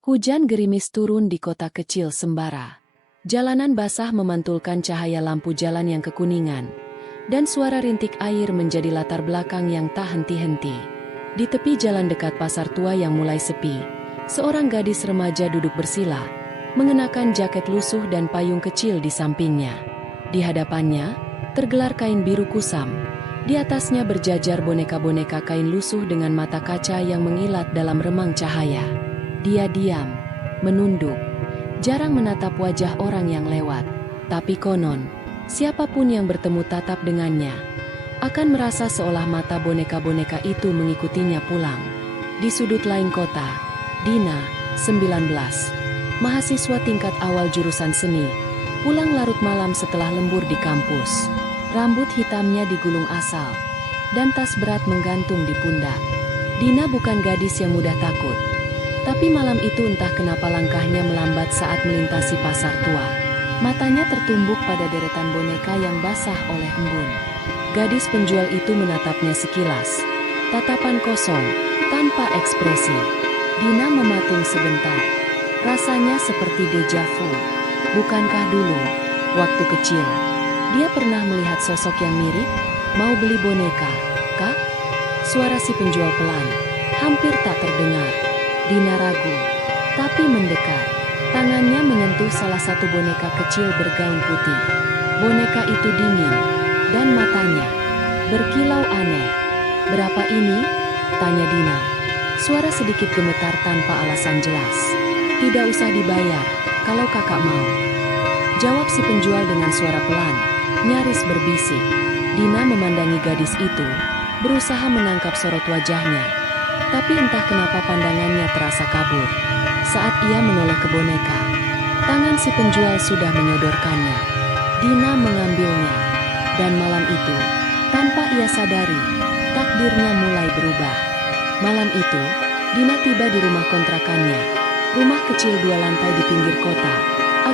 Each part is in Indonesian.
Hujan gerimis turun di kota kecil Sembara. Jalanan basah memantulkan cahaya lampu jalan yang kekuningan, dan suara rintik air menjadi latar belakang yang tak henti-henti. Di tepi jalan dekat pasar tua yang mulai sepi, seorang gadis remaja duduk bersila, mengenakan jaket lusuh dan payung kecil di sampingnya. Di hadapannya, tergelar kain biru kusam. Di atasnya berjajar boneka-boneka kain lusuh dengan mata kaca yang mengilat dalam remang cahaya. Dia diam, menunduk, jarang menatap wajah orang yang lewat. Tapi konon, siapapun yang bertemu tatap dengannya, akan merasa seolah mata boneka-boneka itu mengikutinya pulang. Di sudut lain kota, Dina, 19, mahasiswa tingkat awal jurusan seni, pulang larut malam setelah lembur di kampus. Rambut hitamnya digulung asal, dan tas berat menggantung di pundak. Dina bukan gadis yang mudah takut. Tapi malam itu entah kenapa langkahnya melambat saat melintasi pasar tua. Matanya tertumbuk pada deretan boneka yang basah oleh embun. Gadis penjual itu menatapnya sekilas. Tatapan kosong, tanpa ekspresi. Dina mematung sebentar. Rasanya seperti deja vu. Bukankah dulu, waktu kecil, dia pernah melihat sosok yang mirip? Mau beli boneka, Kak? Suara si penjual pelan, hampir tak terdengar. Dina ragu, tapi mendekat. Tangannya menyentuh salah satu boneka kecil bergaun putih. Boneka itu dingin, dan matanya berkilau aneh. "Berapa ini?" tanya Dina. Suara sedikit gemetar tanpa alasan jelas. "Tidak usah dibayar, kalau kakak mau," jawab si penjual dengan suara pelan, nyaris berbisik. Dina memandangi gadis itu, berusaha menangkap sorot wajahnya. Tapi entah kenapa pandangannya terasa kabur. Saat ia menoleh ke boneka, tangan si penjual sudah menyodorkannya. Dina mengambilnya. Dan malam itu, tanpa ia sadari, takdirnya mulai berubah. Malam itu, Dina tiba di rumah kontrakannya. Rumah kecil 2 lantai di pinggir kota,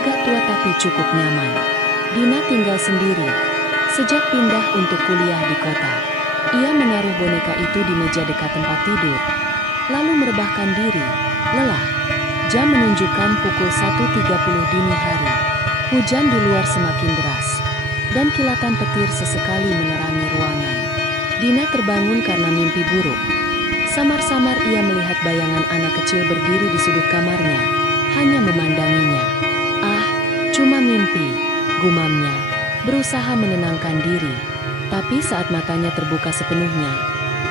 agak tua tapi cukup nyaman. Dina tinggal sendiri, sejak pindah untuk kuliah di kota. Ia menaruh boneka itu di meja dekat tempat tidur, lalu merebahkan diri, lelah. Jam menunjukkan pukul 1.30 dini hari. Hujan di luar semakin deras, dan kilatan petir sesekali menerangi ruangan. Dina terbangun karena mimpi buruk. Samar-samar ia melihat bayangan anak kecil berdiri di sudut kamarnya, hanya memandanginya. "Ah, cuma mimpi," gumamnya, berusaha menenangkan diri. Tapi saat matanya terbuka sepenuhnya,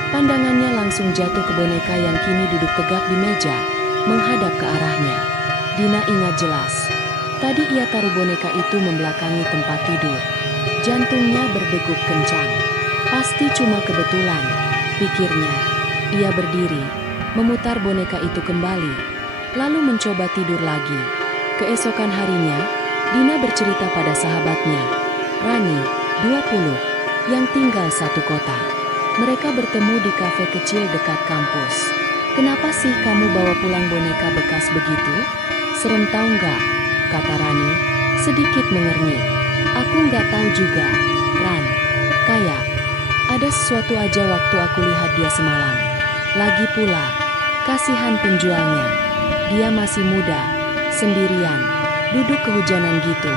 pandangannya langsung jatuh ke boneka yang kini duduk tegak di meja, menghadap ke arahnya. Dina ingat jelas, tadi ia taruh boneka itu membelakangi tempat tidur. Jantungnya berdegup kencang. Pasti cuma kebetulan, pikirnya. Ia berdiri, memutar boneka itu kembali, lalu mencoba tidur lagi. Keesokan harinya, Dina bercerita pada sahabatnya, Rani, 20, yang tinggal satu kota. Mereka bertemu di kafe kecil dekat kampus. "Kenapa sih kamu bawa pulang boneka bekas begitu? Serem tahu nggak?" kata Rani, sedikit mengernyit. "Aku nggak tahu juga, Ran. Kayak ada sesuatu aja waktu aku lihat dia semalam. Lagi pula, kasihan penjualnya. Dia masih muda, sendirian, duduk kehujanan gitu."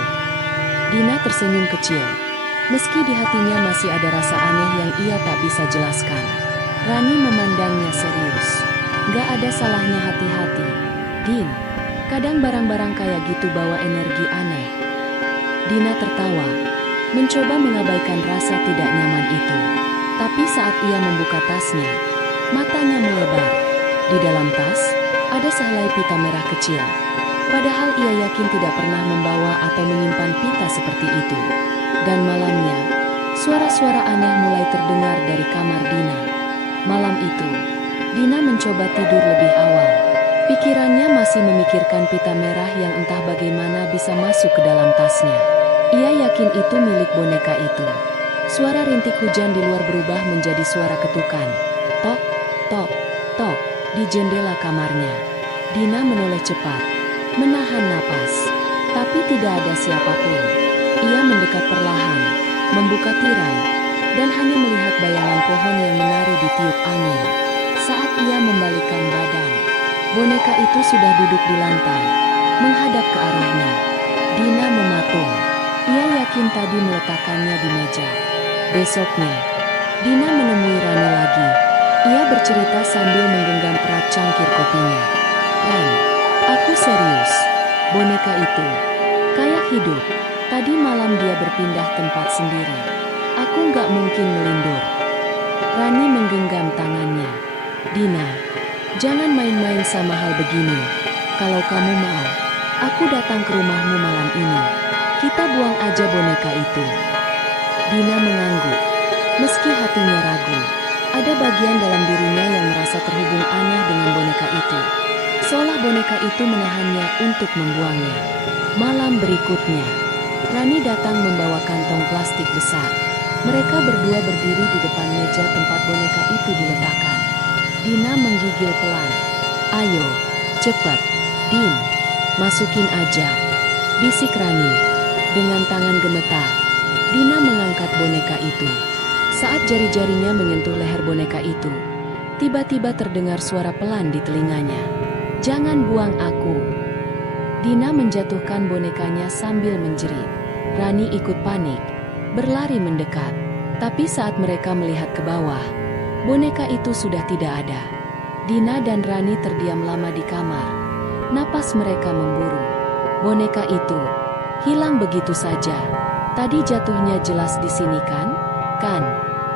Dina tersenyum kecil. Meski di hatinya masih ada rasa aneh yang ia tak bisa jelaskan. Rani memandangnya serius. "Gak ada salahnya hati-hati, Din. Kadang barang-barang kayak gitu bawa energi aneh." Dina tertawa, mencoba mengabaikan rasa tidak nyaman itu. Tapi saat ia membuka tasnya, matanya melebar. Di dalam tas, ada sehelai pita merah kecil. Padahal ia yakin tidak pernah membawa atau menyimpan pita seperti itu. Dan malamnya, suara-suara aneh mulai terdengar dari kamar Dina. Malam itu, Dina mencoba tidur lebih awal. Pikirannya masih memikirkan pita merah yang entah bagaimana bisa masuk ke dalam tasnya. Ia yakin itu milik boneka itu. Suara rintik hujan di luar berubah menjadi suara ketukan. Tok, tok, tok, di jendela kamarnya. Dina menoleh cepat, menahan napas, tapi tidak ada siapapun. Ia mendekat perlahan, membuka tirai, dan hanya melihat bayangan pohon yang menari di tiup angin. Saat ia membalikkan badan, Boneka itu sudah duduk di lantai, menghadap ke arahnya. Dina mematung. Ia yakin tadi meletakkannya di meja. Besoknya, Dina menemui Rani lagi. Ia bercerita sambil menggenggam erat cangkir kopinya. "Ran, aku serius. Boneka itu kayak hidup. Tadi malam dia berpindah tempat sendiri. Aku nggak mungkin melindur." Rani menggenggam tangannya. "Dina, jangan main-main sama hal begini. Kalau kamu mau, aku datang ke rumahmu malam ini. Kita buang aja boneka itu." Dina mengangguk. Meski hatinya ragu, ada bagian dalam dirinya yang merasa terhubung aneh dengan boneka itu. Seolah boneka itu menahannya untuk membuangnya. Malam berikutnya, Rani datang membawa kantong plastik besar. Mereka berdua berdiri di depan meja tempat boneka itu diletakkan. Dina menggigil pelan. "Ayo, cepat, Din. Masukin aja," bisik Rani. Dengan tangan gemetar, Dina mengangkat boneka itu. Saat jari-jarinya menyentuh leher boneka itu, tiba-tiba terdengar suara pelan di telinganya. "Jangan buang aku." Dina menjatuhkan bonekanya sambil menjerit. Rani ikut panik, berlari mendekat. Tapi saat mereka melihat ke bawah, boneka itu sudah tidak ada. Dina dan Rani terdiam lama di kamar. Napas mereka memburu. Boneka itu hilang begitu saja. "Tadi jatuhnya jelas di sini kan? Kan,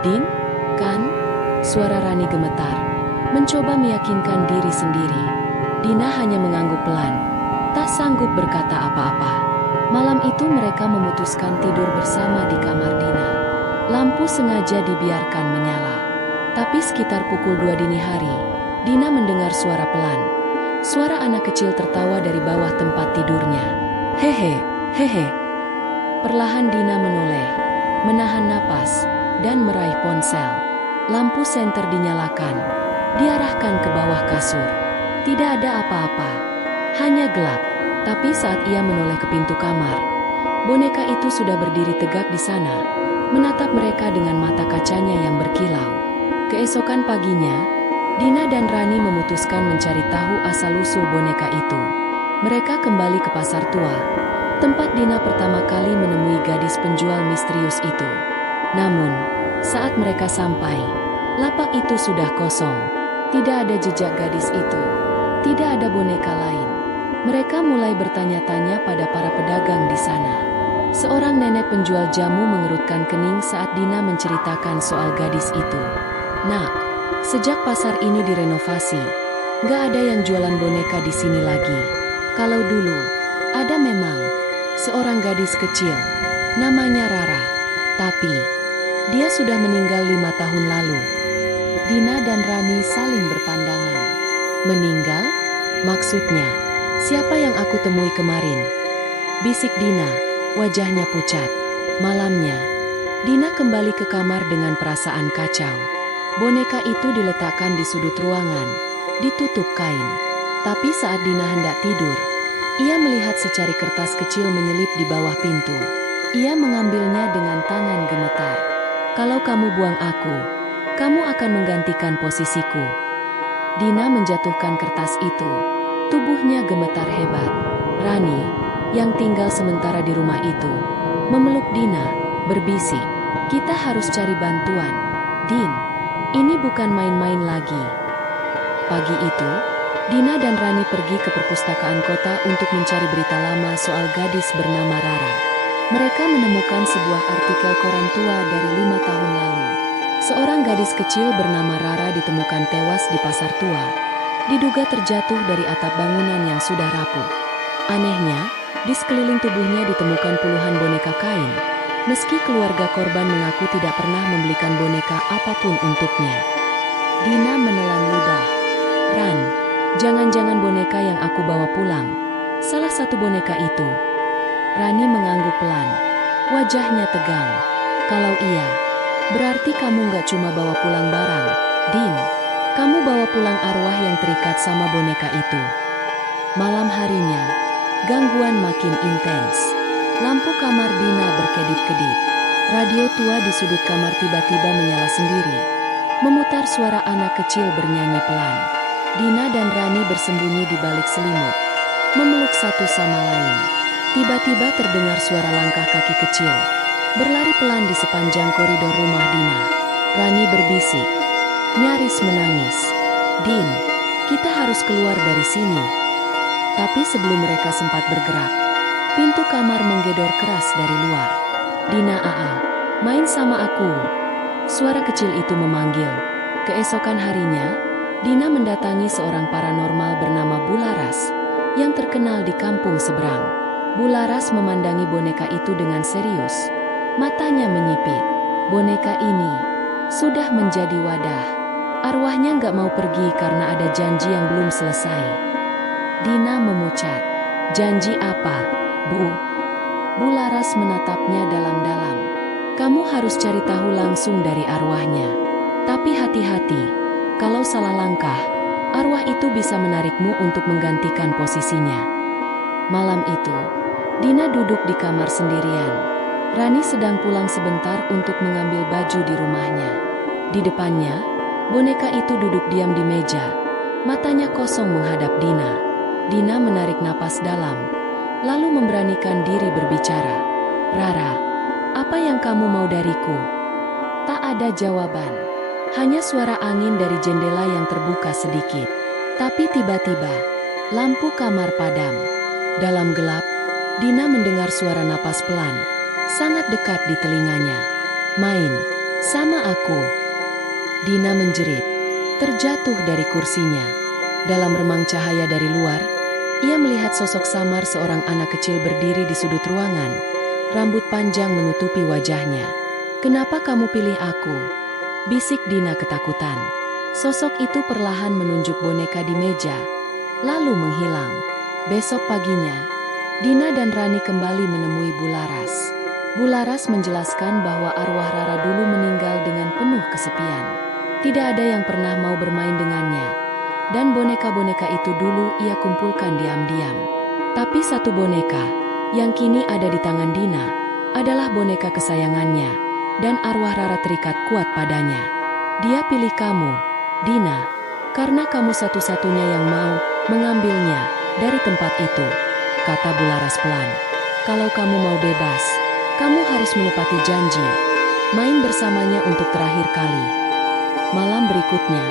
Din? Kan?" Suara Rani gemetar, mencoba meyakinkan diri sendiri. Dina hanya mengangguk pelan, tak sanggup berkata apa-apa. Malam itu mereka memutuskan tidur bersama di kamar Dina. Lampu sengaja dibiarkan menyala. Tapi sekitar pukul 2 dini hari, Dina mendengar suara pelan. Suara anak kecil tertawa dari bawah tempat tidurnya. "Hehe, hehe." Perlahan Dina menoleh, menahan napas, dan meraih ponsel. Lampu senter dinyalakan, diarahkan ke bawah kasur. Tidak ada apa-apa, hanya gelap. Tapi saat ia menoleh ke pintu kamar, boneka itu sudah berdiri tegak di sana, menatap mereka dengan mata kacanya yang berkilau. Keesokan paginya, Dina dan Rani memutuskan mencari tahu asal-usul boneka itu. Mereka kembali ke pasar tua, tempat Dina pertama kali menemui gadis penjual misterius itu. Namun, saat mereka sampai, lapak itu sudah kosong. Tidak ada jejak gadis itu. Tidak ada boneka lain. Mereka mulai bertanya-tanya pada para pedagang di sana. Seorang nenek penjual jamu mengerutkan kening saat Dina menceritakan soal gadis itu. "Nak, sejak pasar ini direnovasi, nggak ada yang jualan boneka di sini lagi. Kalau dulu, ada memang seorang gadis kecil, namanya Rara. Tapi dia sudah meninggal 5 tahun lalu." Dina dan Rani saling berpandangan. "Meninggal? Maksudnya, siapa yang aku temui kemarin?" bisik Dina, wajahnya pucat. Malamnya, Dina kembali ke kamar dengan perasaan kacau. Boneka itu diletakkan di sudut ruangan, ditutup kain. Tapi saat Dina hendak tidur, ia melihat secari kertas kecil menyelip di bawah pintu. Ia mengambilnya dengan tangan gemetar. "Kalau kamu buang aku, kamu akan menggantikan posisiku." Dina menjatuhkan kertas itu. Tubuhnya gemetar hebat. Rani, yang tinggal sementara di rumah itu, memeluk Dina, berbisik, "Kita harus cari bantuan, Din. Ini bukan main-main lagi." Pagi itu, Dina dan Rani pergi ke perpustakaan kota untuk mencari berita lama soal gadis bernama Rara. Mereka menemukan sebuah artikel koran tua dari 5 tahun lalu. Seorang gadis kecil bernama Rara ditemukan tewas di pasar tua, diduga terjatuh dari atap bangunan yang sudah rapuh. Anehnya, di sekeliling tubuhnya ditemukan puluhan boneka kain, meski keluarga korban mengaku tidak pernah membelikan boneka apapun untuknya. Dina menelan ludah. "Ran, jangan-jangan boneka yang aku bawa pulang salah satu boneka itu." Rani mengangguk pelan, wajahnya tegang. "Kalau iya, berarti kamu nggak cuma bawa pulang barang, Din. Kamu bawa pulang arwah yang terikat sama boneka itu." Malam harinya, gangguan makin intens. Lampu kamar Dina berkedip-kedip. Radio tua di sudut kamar tiba-tiba menyala sendiri, memutar suara anak kecil bernyanyi pelan. Dina dan Rani bersembunyi di balik selimut, memeluk satu sama lain. Tiba-tiba terdengar suara langkah kaki kecil, berlari pelan di sepanjang koridor rumah Dina. Rani berbisik, nyaris menangis. "Din, kita harus keluar dari sini." Tapi sebelum mereka sempat bergerak, pintu kamar menggedor keras dari luar. "Dina, main sama aku." Suara kecil itu memanggil. Keesokan harinya, Dina mendatangi seorang paranormal bernama Bularas, yang terkenal di kampung seberang. Bularas memandangi boneka itu dengan serius. Matanya menyipit. Boneka ini sudah menjadi wadah. Arwahnya nggak mau pergi karena ada janji yang belum selesai. Dina memucat. "Janji apa, Bu?" Bularas menatapnya dalam-dalam. "Kamu harus cari tahu langsung dari arwahnya. Tapi hati-hati, kalau salah langkah, arwah itu bisa menarikmu untuk menggantikan posisinya." Malam itu, Dina duduk di kamar sendirian. Rani sedang pulang sebentar untuk mengambil baju di rumahnya. Di depannya, boneka itu duduk diam di meja. Matanya kosong menghadap Dina. Dina menarik napas dalam, lalu memberanikan diri berbicara. "Rara, apa yang kamu mau dariku?" Tak ada jawaban. Hanya suara angin dari jendela yang terbuka sedikit. Tapi tiba-tiba, lampu kamar padam. Dalam gelap, Dina mendengar suara napas pelan, sangat dekat di telinganya. "Main sama aku." Dina menjerit, terjatuh dari kursinya. Dalam remang cahaya dari luar, ia melihat sosok samar seorang anak kecil berdiri di sudut ruangan. Rambut panjang menutupi wajahnya. "Kenapa kamu pilih aku?" bisik Dina ketakutan. Sosok itu perlahan menunjuk boneka di meja, lalu menghilang. Besok paginya, Dina dan Rani kembali menemui Bularas. Bularas menjelaskan bahwa arwah Rara dulu meninggal dengan penuh kesepian. Tidak ada yang pernah mau bermain dengannya. Dan boneka-boneka itu dulu ia kumpulkan diam-diam. Tapi satu boneka, yang kini ada di tangan Dina, adalah boneka kesayangannya. Dan arwah Rara terikat kuat padanya. "Dia pilih kamu, Dina, karena kamu satu-satunya yang mau mengambilnya dari tempat itu," kata Bularas pelan. "Kalau kamu mau bebas, kamu harus menepati janji. Main bersamanya untuk terakhir kali." Malam berikutnya,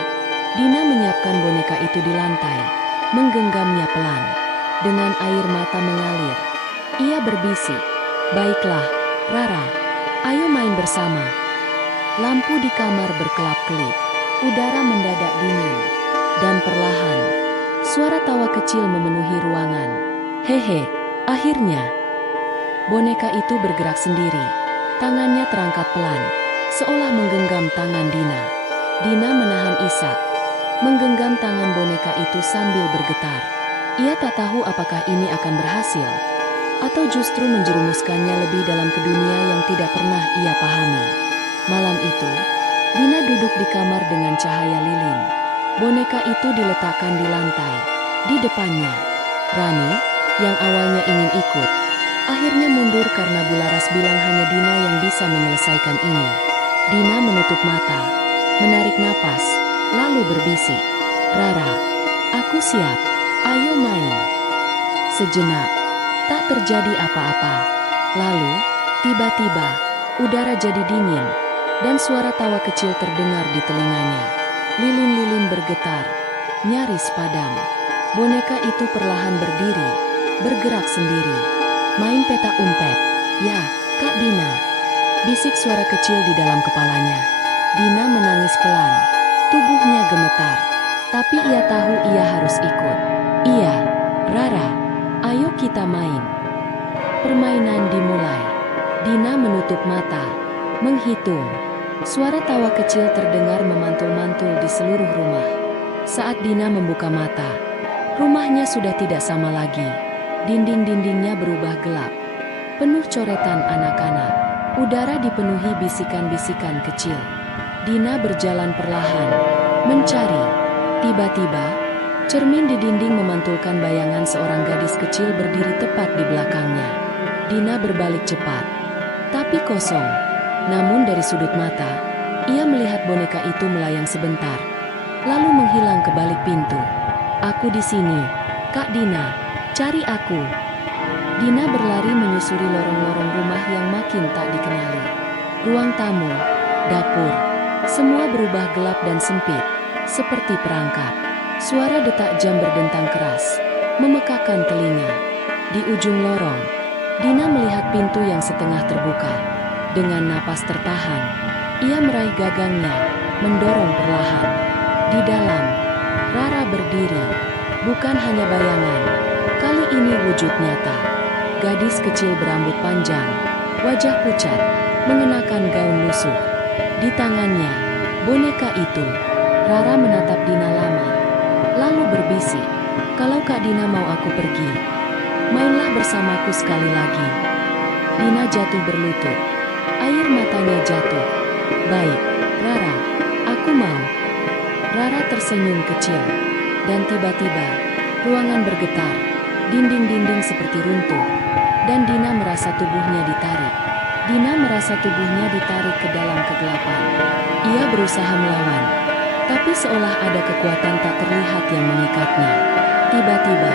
Dina menyiapkan boneka itu di lantai, menggenggamnya pelan. Dengan air mata mengalir, ia berbisik, "Baiklah, Rara, ayo main bersama." Lampu di kamar berkelap-kelip, udara mendadak dingin, dan perlahan, suara tawa kecil memenuhi ruangan. "Hehe, akhirnya." Boneka itu bergerak sendiri, tangannya terangkat pelan, seolah menggenggam tangan Dina. Dina menahan isak, menggenggam tangan boneka itu sambil bergetar. Ia tak tahu apakah ini akan berhasil, atau justru menjerumuskannya lebih dalam ke dunia yang tidak pernah ia pahami. Malam itu, Dina duduk di kamar dengan cahaya lilin. Boneka itu diletakkan di lantai, di depannya. Rani, yang awalnya ingin ikut, akhirnya mundur karena Bularas bilang hanya Dina yang bisa menyelesaikan ini. Dina menutup mata, menarik napas, lalu berbisik, "Rara, aku siap, ayo main." Sejenak, tak terjadi apa-apa. Lalu, tiba-tiba, udara jadi dingin, dan suara tawa kecil terdengar di telinganya. Lilin-lilin bergetar, nyaris padam. Boneka itu perlahan berdiri, bergerak sendiri. "Main petak umpet, ya, Kak Dina," bisik suara kecil di dalam kepalanya. Dina menangis pelan, tubuhnya gemetar. Tapi ia tahu ia harus ikut. "Iya, Rara, ayo kita main." Permainan dimulai. Dina menutup mata, menghitung. Suara tawa kecil terdengar memantul-mantul di seluruh rumah. Saat Dina membuka mata, rumahnya sudah tidak sama lagi. Dinding-dindingnya berubah gelap, penuh coretan anak-anak. Udara dipenuhi bisikan-bisikan kecil. Dina berjalan perlahan, mencari. Tiba-tiba, cermin di dinding memantulkan bayangan seorang gadis kecil berdiri tepat di belakangnya. Dina berbalik cepat, tapi kosong. Namun dari sudut mata, ia melihat boneka itu melayang sebentar. lalu menghilang ke balik pintu. Aku di sini, Kak Dina, cari aku. Dina berlari menyusuri lorong-lorong rumah yang makin tak dikenali. Ruang tamu, dapur, semua berubah gelap dan sempit, seperti perangkap. Suara detak jam berdentang keras, memekakan telinga. Di ujung lorong, Dina melihat pintu yang setengah terbuka. Dengan napas tertahan, ia meraih gagangnya, mendorong perlahan. Di dalam, Rara berdiri, bukan hanya bayangan. Kali ini wujud nyata. Gadis kecil berambut panjang, wajah pucat, mengenakan gaun lusuh. Di tangannya, boneka itu. Rara menatap Dina lama, lalu berbisik, "Kalau Kak Dina mau aku pergi, mainlah bersamaku sekali lagi." Dina jatuh berlutut, air matanya jatuh. "Baik, Rara, aku mau." Rara tersenyum kecil, dan tiba-tiba, ruangan bergetar, dinding-dinding seperti runtuh, dan Dina merasa tubuhnya ditarik. Dina merasa tubuhnya ditarik ke dalam kegelapan. Ia berusaha melawan, tapi seolah ada kekuatan tak terlihat yang mengikatnya. Tiba-tiba,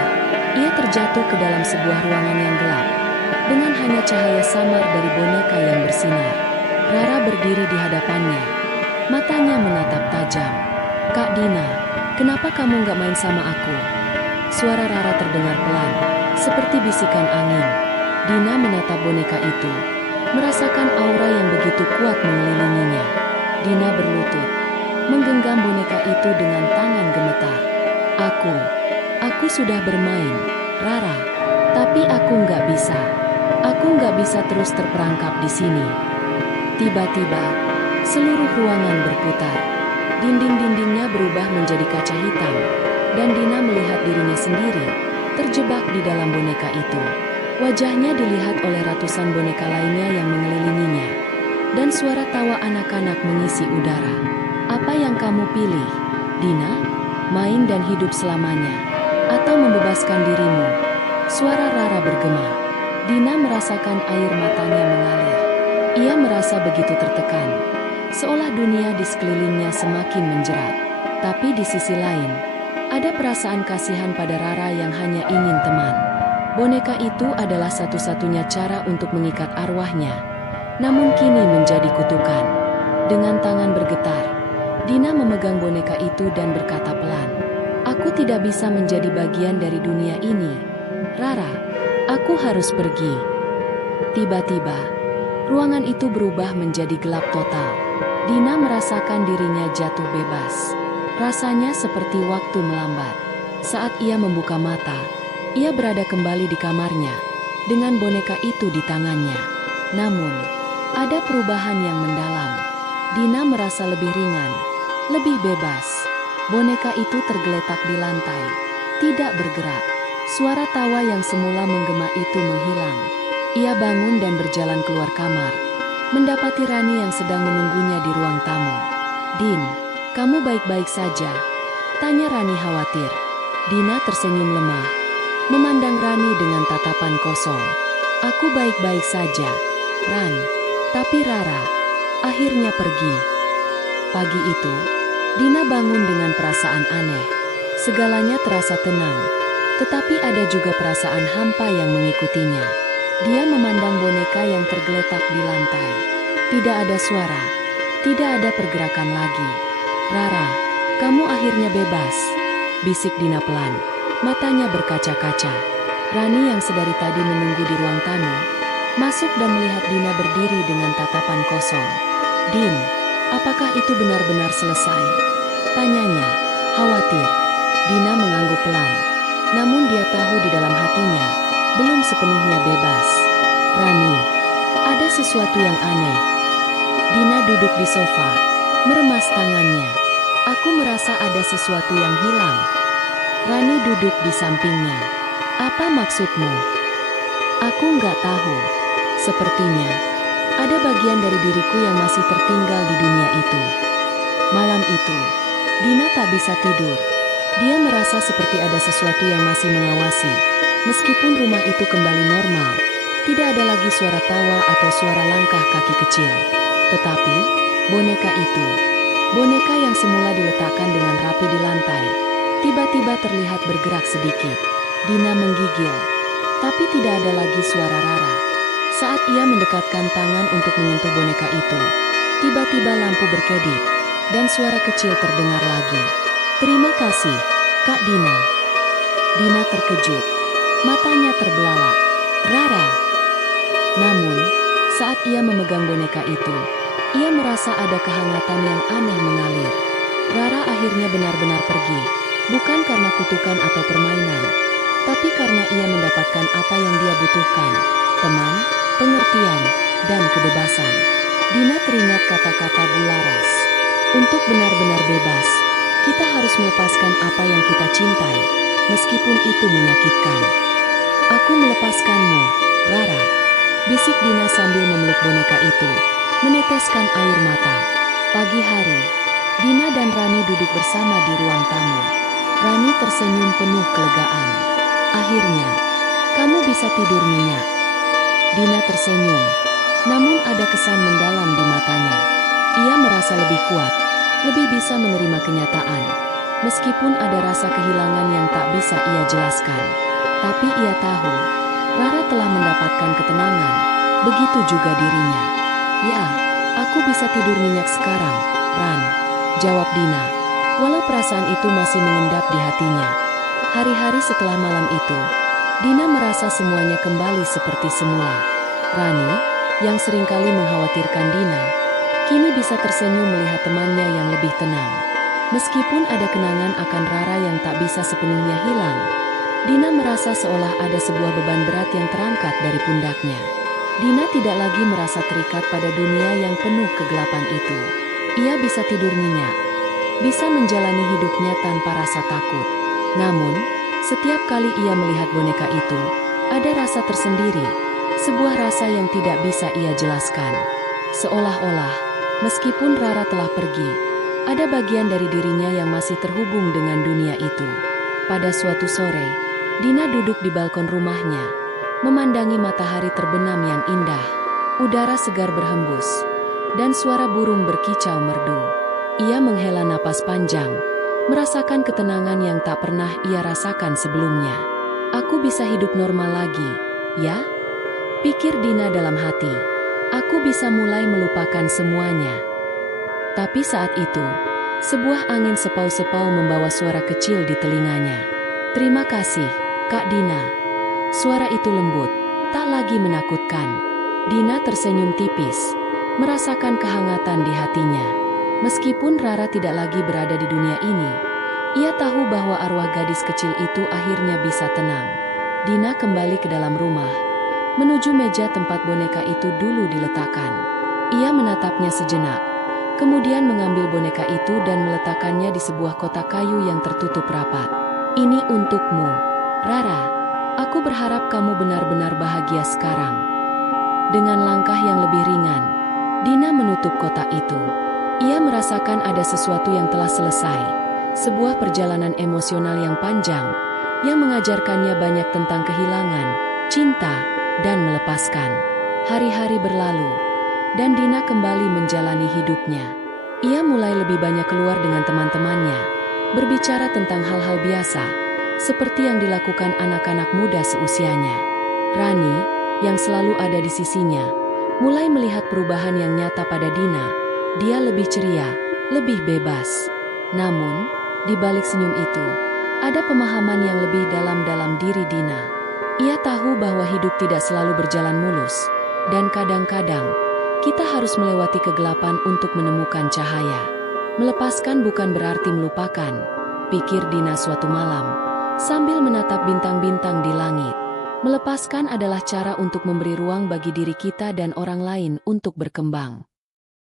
ia terjatuh ke dalam sebuah ruangan yang gelap, dengan hanya cahaya samar dari boneka yang bersinar. Rara berdiri di hadapannya, matanya menatap tajam. "Kak Dina, kenapa kamu gak main sama aku?" Suara Rara terdengar pelan, seperti bisikan angin. Dina menatap boneka itu, merasakan aura yang begitu kuat mengelilinginya. Dina berlutut, menggenggam boneka itu dengan tangan gemetar. Aku sudah bermain, Rara, tapi aku nggak bisa. Aku nggak bisa terus terperangkap di sini." Tiba-tiba, seluruh ruangan berputar. Dinding-dindingnya berubah menjadi kaca hitam, dan Dina melihat dirinya sendiri, terjebak di dalam boneka itu. Wajahnya dilihat oleh ratusan boneka lainnya yang mengelilinginya, dan suara tawa anak-anak mengisi udara. "Apa yang kamu pilih, Dina? Main dan hidup selamanya, atau membebaskan dirimu?" Suara Rara bergema. Dina merasakan air matanya mengalir. Ia merasa begitu tertekan, seolah dunia di sekelilingnya semakin menjerat. Tapi di sisi lain, ada perasaan kasihan pada Rara yang hanya ingin teman. Boneka itu adalah satu-satunya cara untuk mengikat arwahnya, namun kini menjadi kutukan. Dengan tangan bergetar, Dina memegang boneka itu dan berkata pelan, "Aku tidak bisa menjadi bagian dari dunia ini. Rara, aku harus pergi." Tiba-tiba, ruangan itu berubah menjadi gelap total. Dina merasakan dirinya jatuh bebas. Rasanya seperti waktu melambat. Saat ia membuka mata, ia berada kembali di kamarnya, dengan boneka itu di tangannya. Namun, ada perubahan yang mendalam. Dina merasa lebih ringan, lebih bebas. Boneka itu tergeletak di lantai, tidak bergerak. Suara tawa yang semula menggema itu menghilang. Ia bangun dan berjalan keluar kamar, mendapati Rani yang sedang menunggunya di ruang tamu. "Din, kamu baik-baik saja?" tanya Rani khawatir. Dina tersenyum lemah, memandang Rani dengan tatapan kosong. "Aku baik-baik saja, Ran. Tapi Rara akhirnya pergi." Pagi itu, Dina bangun dengan perasaan aneh. Segalanya terasa tenang, tetapi ada juga perasaan hampa yang mengikutinya. Dia memandang boneka yang tergeletak di lantai. Tidak ada suara, tidak ada pergerakan lagi. "Rara, kamu akhirnya bebas," bisik Dina pelan. Matanya berkaca-kaca. Rani yang sedari tadi menunggu di ruang tamu, masuk dan melihat Dina berdiri dengan tatapan kosong. "Din, apakah itu benar-benar selesai?" tanyanya, khawatir. Dina mengangguk pelan, namun dia tahu di dalam hatinya, belum sepenuhnya bebas. "Rani, ada sesuatu yang aneh." Dina duduk di sofa, meremas tangannya. "Aku merasa ada sesuatu yang hilang." Rani duduk di sampingnya. "Apa maksudmu?" "Aku nggak tahu. Sepertinya ada bagian dari diriku yang masih tertinggal di dunia itu." Malam itu, Dina tak bisa tidur. Dia merasa seperti ada sesuatu yang masih mengawasi. Meskipun rumah itu kembali normal, tidak ada lagi suara tawa atau suara langkah kaki kecil. Tetapi, boneka itu, Boneka yang semula diletakkan dengan rapi di lantai, tiba-tiba terlihat bergerak sedikit. Dina menggigil, tapi tidak ada lagi suara Rara. Saat ia mendekatkan tangan untuk menyentuh boneka itu, tiba-tiba lampu berkedip, dan suara kecil terdengar lagi. "Terima kasih, Kak Dina." Dina terkejut, matanya terbelalak. "Rara." Namun, saat ia memegang boneka itu, ia merasa ada kehangatan yang aneh mengalir. Rara akhirnya benar-benar pergi, bukan karena kutukan atau permainan, tapi karena ia mendapatkan apa yang dia butuhkan, teman, pengertian, dan kebebasan. Dina teringat kata-kata Bularas. Untuk benar-benar bebas, kita harus melepaskan apa yang kita cintai, meskipun itu menyakitkan. "Aku melepaskanmu, Rara," bisik Dina sambil memeluk boneka itu, meneteskan air mata. Pagi hari, Dina dan Rani duduk bersama di ruang tamu. Rani tersenyum penuh kelegaan. "Akhirnya, kamu bisa tidur nyenyak." Dina tersenyum, namun ada kesan mendalam di matanya. Ia merasa lebih kuat, lebih bisa menerima kenyataan, meskipun ada rasa kehilangan yang tak bisa ia jelaskan. Tapi ia tahu, Rara telah mendapatkan ketenangan, begitu juga dirinya. "Ya, aku bisa tidur nyenyak sekarang, Ran," jawab Dina, walau perasaan itu masih mengendap di hatinya. Hari-hari setelah malam itu, Dina merasa semuanya kembali seperti semula. Rani, yang seringkali mengkhawatirkan Dina, kini bisa tersenyum melihat temannya yang lebih tenang. Meskipun ada kenangan akan Rara yang tak bisa sepenuhnya hilang, Dina merasa seolah ada sebuah beban berat yang terangkat dari pundaknya. Dina tidak lagi merasa terikat pada dunia yang penuh kegelapan itu. Ia bisa tidur nyenyak, bisa menjalani hidupnya tanpa rasa takut. Namun, setiap kali ia melihat boneka itu, ada rasa tersendiri, sebuah rasa yang tidak bisa ia jelaskan. Seolah-olah, meskipun Rara telah pergi, ada bagian dari dirinya yang masih terhubung dengan dunia itu. Pada suatu sore, Dina duduk di balkon rumahnya, memandangi matahari terbenam yang indah. Udara segar berhembus, dan suara burung berkicau merdu. Ia menghela napas panjang, merasakan ketenangan yang tak pernah ia rasakan sebelumnya. "Aku bisa hidup normal lagi, ya?" pikir Dina dalam hati. "Aku bisa mulai melupakan semuanya." Tapi saat itu, sebuah angin sepau-sepau membawa suara kecil di telinganya. "Terima kasih, Kak Dina." Suara itu lembut, tak lagi menakutkan. Dina tersenyum tipis, merasakan kehangatan di hatinya. Meskipun Rara tidak lagi berada di dunia ini, ia tahu bahwa arwah gadis kecil itu akhirnya bisa tenang. Dina kembali ke dalam rumah, menuju meja tempat boneka itu dulu diletakkan. Ia menatapnya sejenak, kemudian mengambil boneka itu dan meletakkannya di sebuah kotak kayu yang tertutup rapat. "Ini untukmu, Rara. Aku berharap kamu benar-benar bahagia sekarang." Dengan langkah yang lebih ringan, Dina menutup kotak itu. Ia merasakan ada sesuatu yang telah selesai, sebuah perjalanan emosional yang panjang, yang mengajarkannya banyak tentang kehilangan, cinta, dan melepaskan. Hari-hari berlalu, dan Dina kembali menjalani hidupnya. Ia mulai lebih banyak keluar dengan teman-temannya, berbicara tentang hal-hal biasa, seperti yang dilakukan anak-anak muda seusianya. Rani, yang selalu ada di sisinya, mulai melihat perubahan yang nyata pada Dina. Dia lebih ceria, lebih bebas. Namun, di balik senyum itu, ada pemahaman yang lebih dalam dalam diri Dina. Ia tahu bahwa hidup tidak selalu berjalan mulus, dan kadang-kadang, kita harus melewati kegelapan untuk menemukan cahaya. "Melepaskan bukan berarti melupakan," pikir Dina suatu malam, sambil menatap bintang-bintang di langit. Melepaskan adalah cara untuk memberi ruang bagi diri kita dan orang lain untuk berkembang.